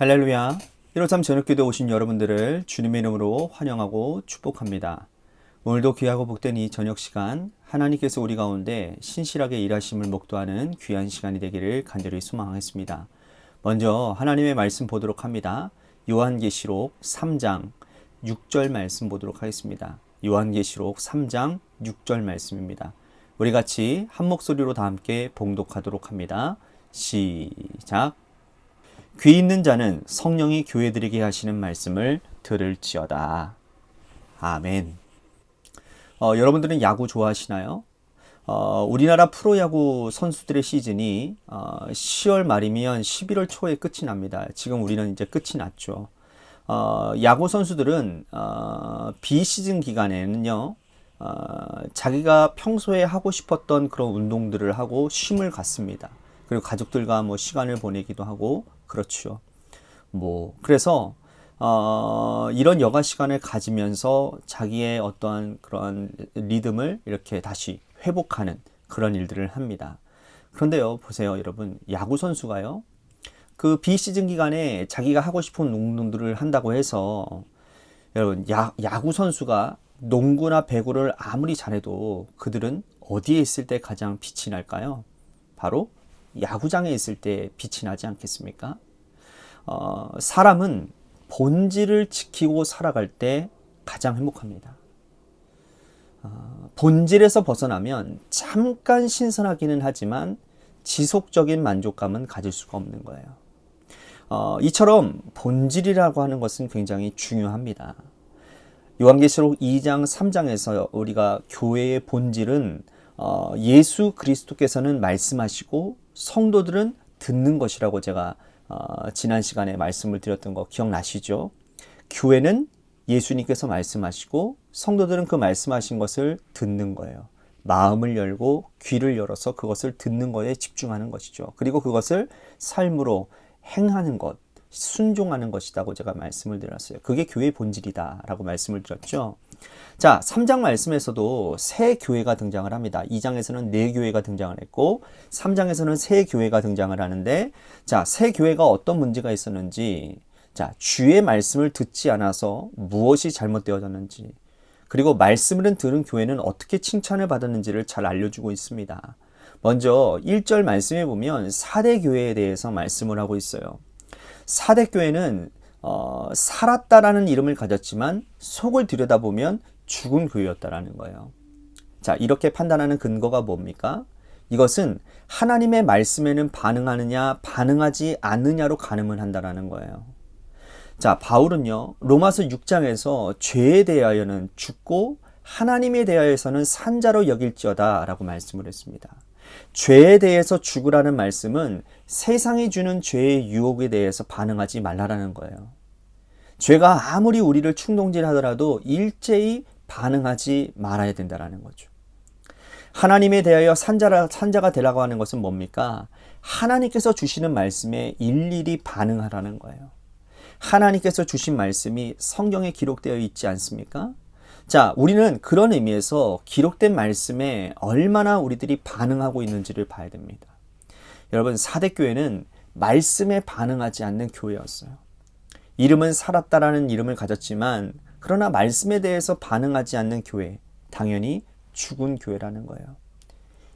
할렐루야. 153 저녁기도 오신 여러분들을 주님의 이름으로 환영하고 축복합니다. 오늘도 귀하고 복된 이 저녁 시간 하나님께서 우리 가운데 신실하게 일하심을 목도하는 귀한 시간이 되기를 간절히 소망하겠습니다. 먼저 하나님의 말씀 보도록 합니다. 요한계시록 3장 6절 말씀 보도록 하겠습니다. 요한계시록 3장 6절 말씀입니다. 우리 같이 한 목소리로 다 함께 봉독하도록 합니다. 시작. 귀 있는 자는 성령이 교회들에게 하시는 말씀을 들을지어다. 아멘. 여러분들은 야구 좋아하시나요? 우리나라 프로야구 선수들의 시즌이 10월 말이면 11월 초에 끝이 납니다. 지금 우리는 이제 끝이 났죠. 야구 선수들은 비시즌 기간에는요, 자기가 평소에 하고 싶었던 그런 운동들을 하고 쉼을 갖습니다. 그리고 가족들과 시간을 보내기도 하고 그렇죠. 그래서 이런 여가 시간을 가지면서 자기의 어떠한 그런 리듬을 이렇게 다시 회복하는 그런 일들을 합니다. 그런데요, 보세요, 여러분, 야구 선수가요, 그 비시즌 기간에 자기가 하고 싶은 운동들을 한다고 해서, 여러분, 야구 선수가 농구나 배구를 아무리 잘해도 그들은 어디에 있을 때 가장 빛이 날까요? 바로 야구장에 있을 때 빛이 나지 않겠습니까? 사람은 본질을 지키고 살아갈 때 가장 행복합니다. 본질에서 벗어나면 잠깐 신선하기는 하지만 지속적인 만족감은 가질 수가 없는 거예요. 이처럼 본질이라고 하는 것은 굉장히 중요합니다. 요한계시록 2장 3장에서 우리가 교회의 본질은 예수 그리스도께서는 말씀하시고 성도들은 듣는 것이라고 제가 지난 시간에 말씀을 드렸던 거 기억나시죠? 교회는 예수님께서 말씀하시고 성도들은 그 말씀하신 것을 듣는 거예요. 마음을 열고 귀를 열어서 그것을 듣는 것에 집중하는 것이죠. 그리고 그것을 삶으로 행하는 것, 순종하는 것이라고 제가 말씀을 드렸어요. 그게 교회의 본질이다 라고 말씀을 드렸죠. 자, 3장 말씀에서도 새 교회가 등장을 합니다. 2장에서는 네 교회가 등장을 했고 3장에서는 새 교회가 등장을 하는데, 자, 새 교회가 어떤 문제가 있었는지, 자, 주의 말씀을 듣지 않아서 무엇이 잘못되어졌는지, 그리고 말씀을 들은 교회는 어떻게 칭찬을 받았는지를 잘 알려주고 있습니다. 먼저 1절 말씀에 보면 사대 교회에 대해서 말씀을 하고 있어요. 사대 교회는 살았다라는 이름을 가졌지만 속을 들여다보면 죽은 교회였다라는 거예요. 자, 이렇게 판단하는 근거가 뭡니까? 이것은 하나님의 말씀에는 반응하느냐 반응하지 않느냐로 가늠을 한다라는 거예요. 자, 바울은요, 로마서 6장에서 죄에 대하여는 죽고 하나님에 대하여서는 산자로 여길지어다 라고 말씀을 했습니다. 죄에 대해서 죽으라는 말씀은 세상이 주는 죄의 유혹에 대해서 반응하지 말라라는 거예요. 죄가 아무리 우리를 충동질하더라도 일제히 반응하지 말아야 된다는 거죠. 하나님에 대하여 산자가 되라고 하는 것은 뭡니까? 하나님께서 주시는 말씀에 일일이 반응하라는 거예요. 하나님께서 주신 말씀이 성경에 기록되어 있지 않습니까? 자, 우리는 그런 의미에서 기록된 말씀에 얼마나 우리들이 반응하고 있는지를 봐야 됩니다. 여러분, 사대교회는 말씀에 반응하지 않는 교회였어요. 이름은 살았다라는 이름을 가졌지만 그러나 말씀에 대해서 반응하지 않는 교회, 당연히 죽은 교회라는 거예요.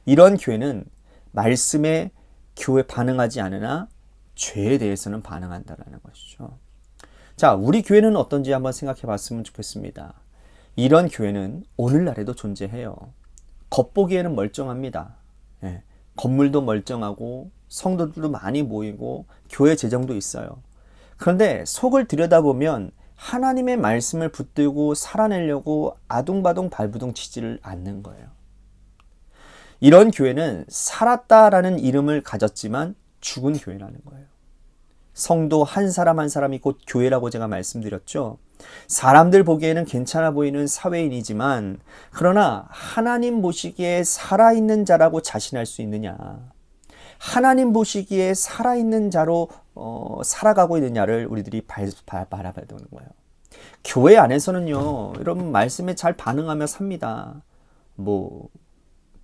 이런 교회는 말씀에 교회 반응하지 않으나 죄에 대해서는 반응한다라는 것이죠. 자, 우리 교회는 어떤지 한번 생각해 봤으면 좋겠습니다. 이런 교회는 오늘날에도 존재해요. 겉보기에는 멀쩡합니다. 예, 건물도 멀쩡하고 성도들도 많이 모이고 교회 재정도 있어요. 그런데 속을 들여다보면 하나님의 말씀을 붙들고 살아내려고 아둥바둥 발부둥 치지를 않는 거예요. 이런 교회는 살았다라는 이름을 가졌지만 죽은 교회라는 거예요. 성도 한 사람 한 사람이 곧 교회라고 제가 말씀드렸죠. 사람들 보기에는 괜찮아 보이는 사회인이지만 그러나 하나님 보시기에 살아있는 자라고 자신할 수 있느냐, 하나님 보시기에 살아있는 자로 살아가고 있느냐를 우리들이 바라봐야 되는 거예요. 교회 안에서는요, 여러분 말씀에 잘 반응하며 삽니다.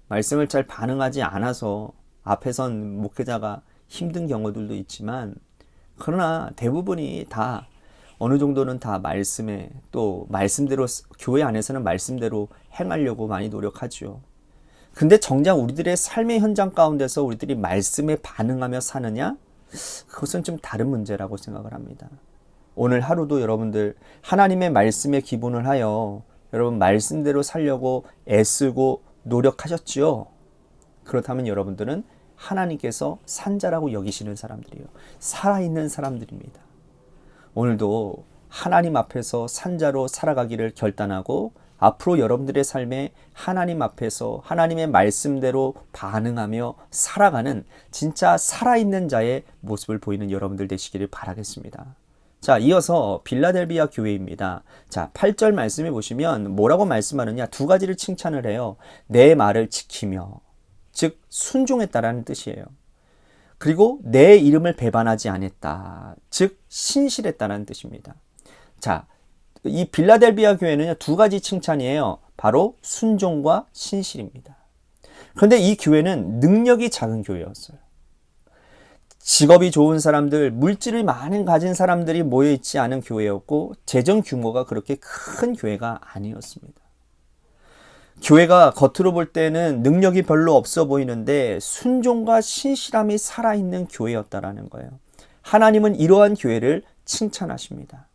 말씀을 잘 반응하지 않아서 앞에선 목회자가 힘든 경우들도 있지만 그러나 대부분이 다 어느 정도는 다 말씀에 또 말씀대로 교회 안에서는 말씀대로 행하려고 많이 노력하죠. 근데 정작 우리들의 삶의 현장 가운데서 우리들이 말씀에 반응하며 사느냐? 그것은 좀 다른 문제라고 생각을 합니다. 오늘 하루도 여러분들 하나님의 말씀에 기본을 하여 여러분 말씀대로 살려고 애쓰고 노력하셨지요? 그렇다면 여러분들은 하나님께서 산자라고 여기시는 사람들이에요. 살아있는 사람들입니다. 오늘도 하나님 앞에서 산자로 살아가기를 결단하고 앞으로 여러분들의 삶에 하나님 앞에서 하나님의 말씀대로 반응하며 살아가는 진짜 살아있는 자의 모습을 보이는 여러분들 되시기를 바라겠습니다. 자, 이어서 빌라델비아 교회입니다. 자, 8절 말씀해 보시면 뭐라고 말씀하느냐? 두 가지를 칭찬을 해요. 내 말을 지키며, 즉 순종했다라는 뜻이에요. 그리고 내 이름을 배반하지 않았다. 즉 신실했다는 뜻입니다. 자, 이 빌라델비아 교회는 두 가지 칭찬이에요. 바로 순종과 신실입니다. 그런데 이 교회는 능력이 작은 교회였어요. 직업이 좋은 사람들, 물질을 많이 가진 사람들이 모여있지 않은 교회였고 재정 규모가 그렇게 큰 교회가 아니었습니다. 교회가 겉으로 볼 때는 능력이 별로 없어 보이는데 순종과 신실함이 살아있는 교회였다라는 거예요. 하나님은 이러한 교회를 칭찬하십니다.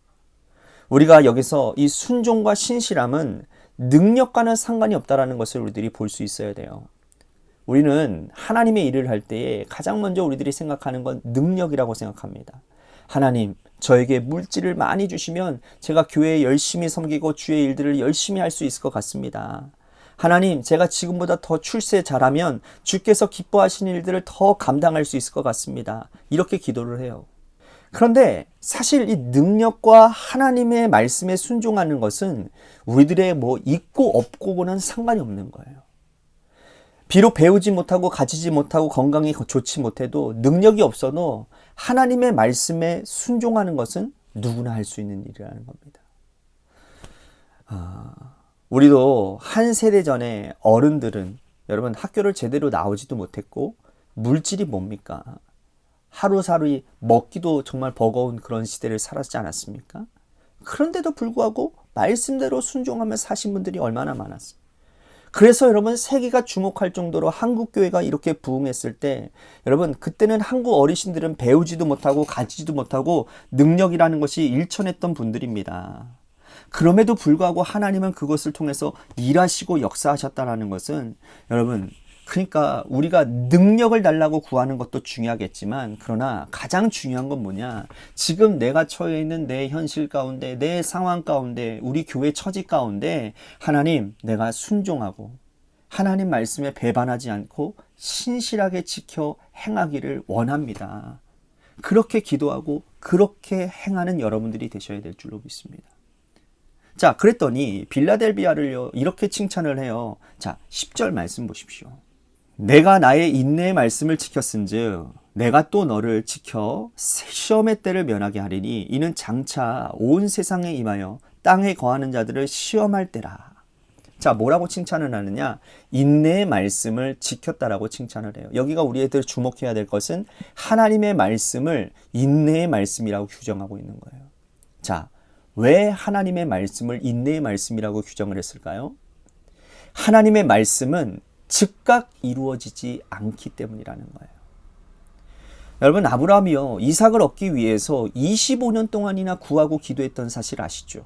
우리가 여기서 이 순종과 신실함은 능력과는 상관이 없다라는 것을 우리들이 볼 수 있어야 돼요. 우리는 하나님의 일을 할 때에 가장 먼저 우리들이 생각하는 건 능력이라고 생각합니다. 하나님, 저에게 물질을 많이 주시면 제가 교회에 열심히 섬기고 주의 일들을 열심히 할 수 있을 것 같습니다. 하나님, 제가 지금보다 더 출세 잘하면 주께서 기뻐하시는 일들을 더 감당할 수 있을 것 같습니다. 이렇게 기도를 해요. 그런데 사실 이 능력과 하나님의 말씀에 순종하는 것은 우리들의 뭐 있고 없고는 상관이 없는 거예요. 비록 배우지 못하고 가지지 못하고 건강이 좋지 못해도 능력이 없어도 하나님의 말씀에 순종하는 것은 누구나 할 수 있는 일이라는 겁니다. 우리도 한 세대 전에 어른들은 여러분 학교를 제대로 나오지도 못했고 물질이 뭡니까? 하루살이 먹기도 정말 버거운 그런 시대를 살았지 않았습니까? 그런데도 불구하고 말씀대로 순종하며 사신 분들이 얼마나 많았어요. 그래서 여러분 세계가 주목할 정도로 한국교회가 이렇게 부흥했을 때 여러분 그때는 한국 어르신들은 배우지도 못하고 가지지도 못하고 능력이라는 것이 일천했던 분들입니다. 그럼에도 불구하고 하나님은 그것을 통해서 일하시고 역사하셨다는 것은 여러분 그러니까 우리가 능력을 달라고 구하는 것도 중요하겠지만 그러나 가장 중요한 건 뭐냐? 지금 내가 처해 있는 내 현실 가운데 내 상황 가운데 우리 교회 처지 가운데 하나님 내가 순종하고 하나님 말씀에 배반하지 않고 신실하게 지켜 행하기를 원합니다. 그렇게 기도하고 그렇게 행하는 여러분들이 되셔야 될 줄로 믿습니다. 자, 그랬더니 빌라델비아를요 이렇게 칭찬을 해요. 자, 10절 말씀 보십시오. 내가 나의 인내의 말씀을 지켰은즉 내가 또 너를 지켜 시험의 때를 면하게 하리니 이는 장차 온 세상에 임하여 땅에 거하는 자들을 시험할 때라. 자, 뭐라고 칭찬을 하느냐? 인내의 말씀을 지켰다라고 칭찬을 해요. 여기가 우리 애들 주목해야 될 것은 하나님의 말씀을 인내의 말씀이라고 규정하고 있는 거예요. 자, 왜 하나님의 말씀을 인내의 말씀이라고 규정을 했을까요? 하나님의 말씀은 즉각 이루어지지 않기 때문이라는 거예요. 여러분 아브라함이요 이삭을 얻기 위해서 25년 동안이나 구하고 기도했던 사실 아시죠?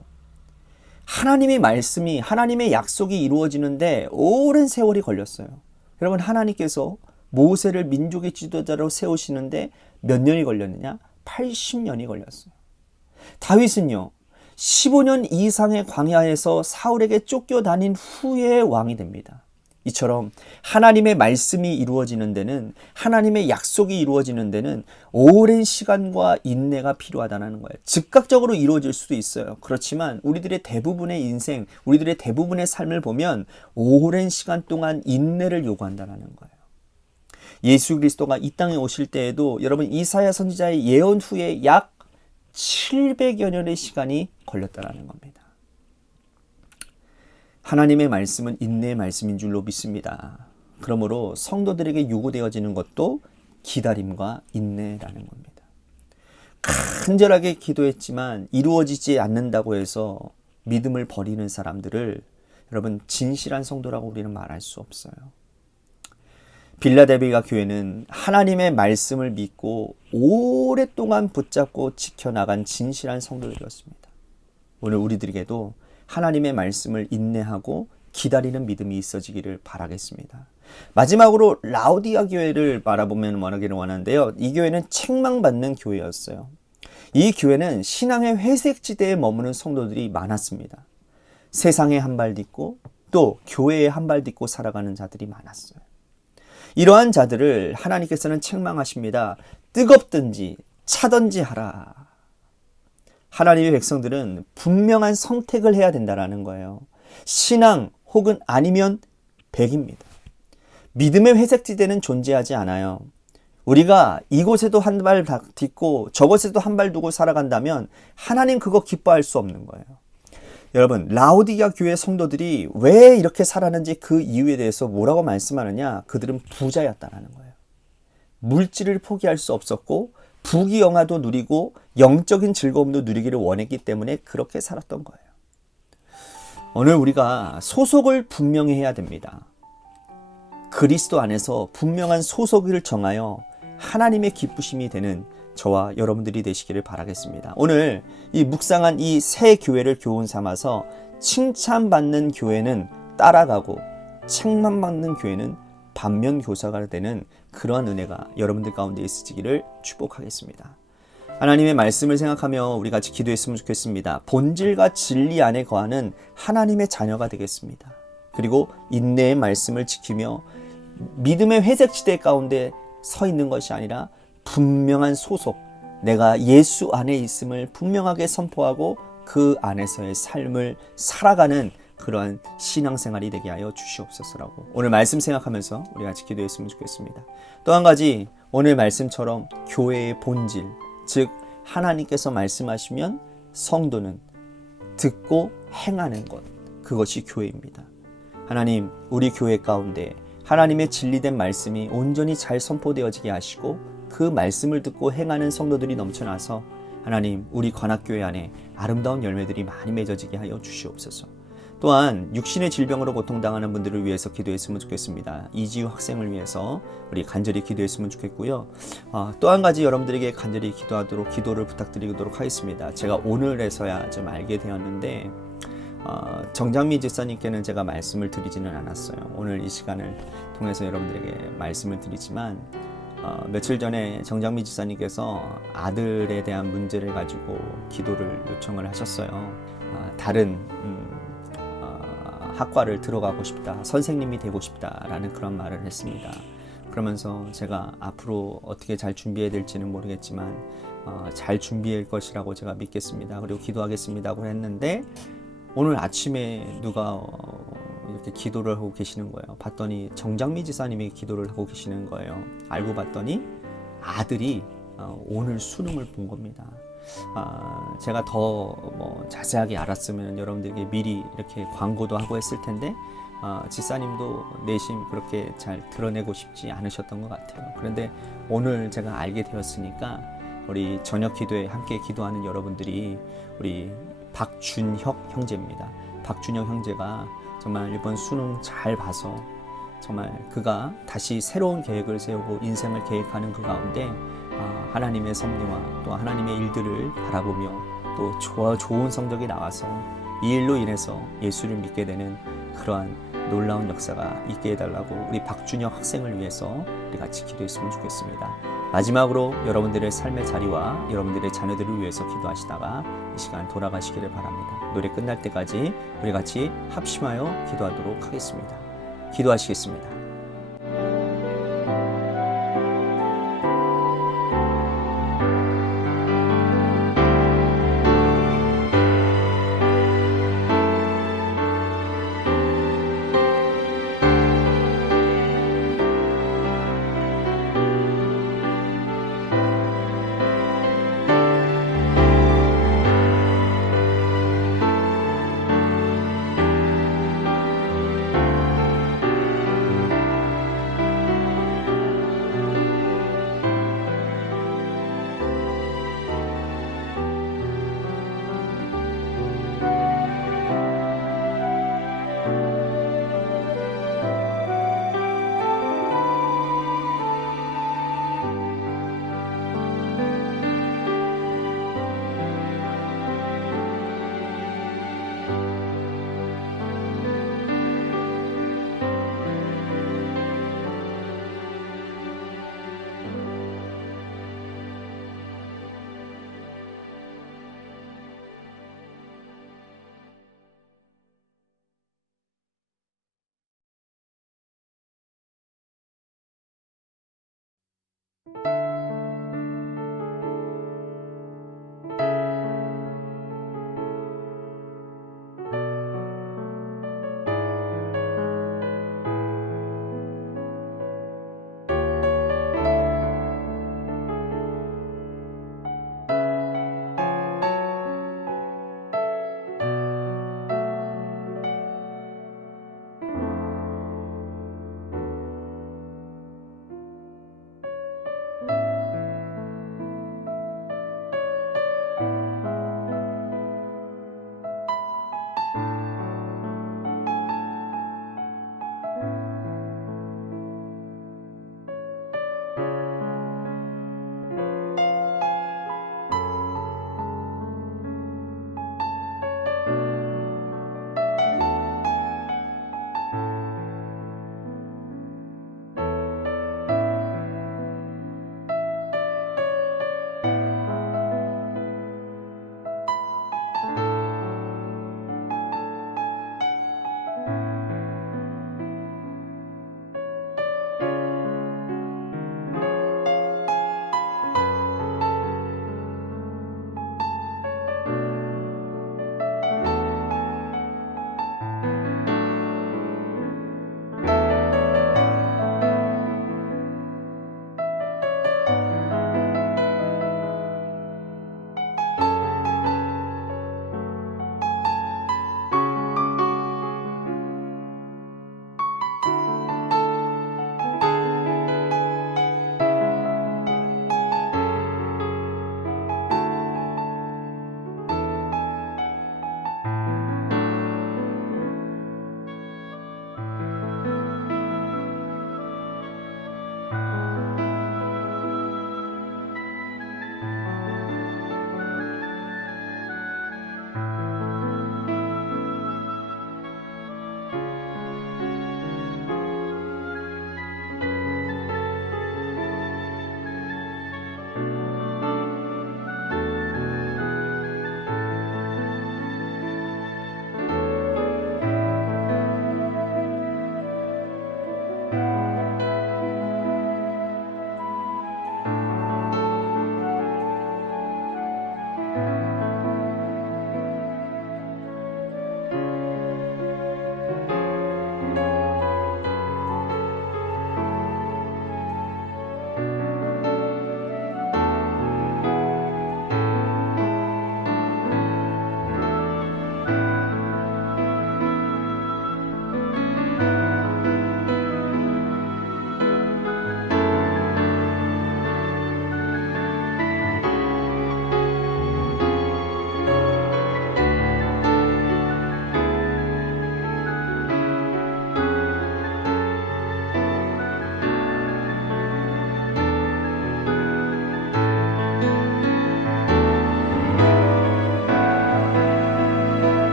하나님의 말씀이 하나님의 약속이 이루어지는데 오랜 세월이 걸렸어요. 여러분 하나님께서 모세를 민족의 지도자로 세우시는데 몇 년이 걸렸느냐? 80년이 걸렸어요. 다윗은요 15년 이상의 광야에서 사울에게 쫓겨다닌 후에 왕이 됩니다. 이처럼 하나님의 말씀이 이루어지는 데는 하나님의 약속이 이루어지는 데는 오랜 시간과 인내가 필요하다는 거예요. 즉각적으로 이루어질 수도 있어요. 그렇지만 우리들의 대부분의 인생, 우리들의 대부분의 삶을 보면 오랜 시간 동안 인내를 요구한다는 거예요. 예수 그리스도가 이 땅에 오실 때에도 여러분 이사야 선지자의 예언 후에 약 700여 년의 시간이 걸렸다는 겁니다. 하나님의 말씀은 인내의 말씀인 줄로 믿습니다. 그러므로 성도들에게 요구되어지는 것도 기다림과 인내라는 겁니다. 간절하게 기도했지만 이루어지지 않는다고 해서 믿음을 버리는 사람들을 여러분 진실한 성도라고 우리는 말할 수 없어요. 빌라델비아 교회는 하나님의 말씀을 믿고 오랫동안 붙잡고 지켜나간 진실한 성도들이었습니다. 오늘 우리들에게도 하나님의 말씀을 인내하고 기다리는 믿음이 있어지기를 바라겠습니다. 마지막으로 라오디아 교회를 바라보면 원하기를 원하는데요. 이 교회는 책망받는 교회였어요. 이 교회는 신앙의 회색지대에 머무는 성도들이 많았습니다. 세상에 한 발 딛고 또 교회에 한 발 딛고 살아가는 자들이 많았어요. 이러한 자들을 하나님께서는 책망하십니다. 뜨겁든지 차든지 하라. 하나님의 백성들은 분명한 선택을 해야 된다는 거예요. 신앙 혹은 아니면 백입니다. 믿음의 회색지대는 존재하지 않아요. 우리가 이곳에도 한 발 딛고 저곳에도 한 발 두고 살아간다면 하나님 그거 기뻐할 수 없는 거예요. 여러분, 라오디아 교회 성도들이 왜 이렇게 살았는지 그 이유에 대해서 뭐라고 말씀하느냐? 그들은 부자였다는 거예요. 물질을 포기할 수 없었고 부귀영화도 누리고 영적인 즐거움도 누리기를 원했기 때문에 그렇게 살았던 거예요. 오늘 우리가 소속을 분명히 해야 됩니다. 그리스도 안에서 분명한 소속을 정하여 하나님의 기쁘심이 되는 저와 여러분들이 되시기를 바라겠습니다. 오늘 이 묵상한 이 새 교회를 교훈 삼아서 칭찬받는 교회는 따라가고 책망받는 교회는 반면 교사가 되는 그러한 은혜가 여러분들 가운데 있으시기를 축복하겠습니다. 하나님의 말씀을 생각하며 우리 같이 기도했으면 좋겠습니다. 본질과 진리 안에 거하는 하나님의 자녀가 되겠습니다. 그리고 인내의 말씀을 지키며 믿음의 회색지대 가운데 서 있는 것이 아니라 분명한 소속, 내가 예수 안에 있음을 분명하게 선포하고 그 안에서의 삶을 살아가는 그러한 신앙생활이 되게 하여 주시옵소서라고 오늘 말씀 생각하면서 우리 같이 기도했으면 좋겠습니다. 또 한 가지 오늘 말씀처럼 교회의 본질, 즉 하나님께서 말씀하시면 성도는 듣고 행하는 것, 그것이 교회입니다. 하나님, 우리 교회 가운데 하나님의 진리된 말씀이 온전히 잘 선포되어지게 하시고 그 말씀을 듣고 행하는 성도들이 넘쳐나서 하나님, 우리 관악교회 안에 아름다운 열매들이 많이 맺어지게 하여 주시옵소서. 또한 육신의 질병으로 고통당하는 분들을 위해서 기도했으면 좋겠습니다. 이지우 학생을 위해서 우리 간절히 기도했으면 좋겠고요. 또 한 가지 여러분들에게 간절히 기도하도록 기도를 부탁드리도록 하겠습니다. 제가 오늘에서야 좀 알게 되었는데 정장미 집사님께는 제가 말씀을 드리지는 않았어요. 오늘 이 시간을 통해서 여러분들에게 말씀을 드리지만 며칠 전에 정장미 집사님께서 아들에 대한 문제를 가지고 기도를 요청을 하셨어요. 다른 학과를 들어가고 싶다, 선생님이 되고 싶다라는 그런 말을 했습니다. 그러면서 제가 앞으로 어떻게 잘 준비해야 될지는 모르겠지만 잘 준비할 것이라고 제가 믿겠습니다. 그리고 기도하겠습니다고 했는데 오늘 아침에 누가 이렇게 기도를 하고 계시는 거예요. 봤더니 정장미 지사님이 기도를 하고 계시는 거예요. 알고 봤더니 아들이 오늘 수능을 본 겁니다. 제가 더 자세하게 알았으면 여러분들에게 미리 이렇게 광고도 하고 했을 텐데 지사님도 내심 그렇게 잘 드러내고 싶지 않으셨던 것 같아요. 그런데 오늘 제가 알게 되었으니까 우리 저녁 기도에 함께 기도하는 여러분들이 우리 박준혁 형제입니다. 박준혁 형제가 정말 이번 수능 잘 봐서 정말 그가 다시 새로운 계획을 세우고 인생을 계획하는 그 가운데 하나님의 섭리와 또 하나님의 일들을 바라보며 또 좋은 성적이 나와서 이 일로 인해서 예수를 믿게 되는 그러한 놀라운 역사가 있게 해달라고 우리 박준혁 학생을 위해서 우리 같이 기도했으면 좋겠습니다. 마지막으로 여러분들의 삶의 자리와 여러분들의 자녀들을 위해서 기도하시다가 이 시간 돌아가시기를 바랍니다. 노래 끝날 때까지 우리 같이 합심하여 기도하도록 하겠습니다. 기도하시겠습니다.